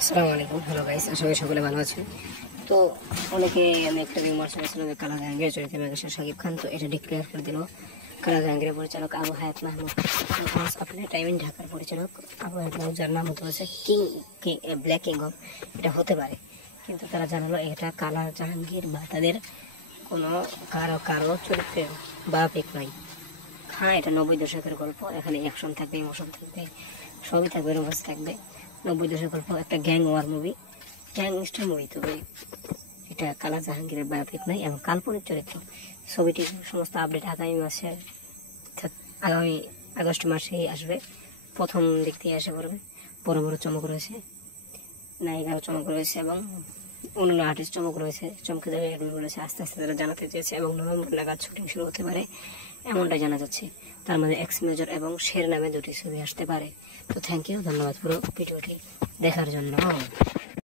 আসসালামু আলাইকুম। Hello guys, আশা করি সকলে ভালো আছেন। তো অনেকে আমি একটা রিমার্স করেছিলাম যে কালা জাহাঙ্গীর চরিত্রে মেগাস্টার শাকিব খান, তো এটা ডিক্লেয়ার করে দিল। কালা জাহাঙ্গীরের পরিচালক আবু হায়াত মাহমুদ, আপনার টাইমিং ঢাকার পরিচালক আবু হায়াত মাহমুদ, যার নাম হতে হচ্ছে কিং ব্ল্যাক কিংডম। এটা হতে পারে, কিন্তু তারা জানালো এটা কালা জাহাঙ্গীর বা তাদের কোনো কারো চরিত্রের বায়োপিক নয়। হ্যাঁ, এটা 90 দশকের গল্প। এখানে অ্যাকশন থাকবে, ইমোশন থাকবে, সবই থাকবে, রোমান্স থাকবে। 90 দশকের গল্প, একটা gang war movie, gangster movie. তবে এটা কালা জাহাঙ্গীরের বায়োপিক নয় এবং কাল্পনিক চরিত্র। ছবিটি সমস্ত আপডেট আগামী আগস্ট মাসেই আসবে। প্রথম দিক থেকে এসে পড়বে। বড় বড় চমক রয়েছে, নায়িকারও চমক রয়েছে এবং অন্যান্য আর্টিস্ট চমক রয়েছে, চমকে দেবে এরকম বলেছে। আস্তে আস্তে তারা জানাতে চেয়েছে এবং নভেম্বর নাগাদ শুটিং শুরু হতে পারে, এমনটাই জানা যাচ্ছে। তার মধ্যে এক্স মেজর এবং শের নামে দুটি ছবি আসতে পারে। তো থ্যাংক ইউ, ধন্যবাদ পুরো ভিডিওটি দেখার জন্য।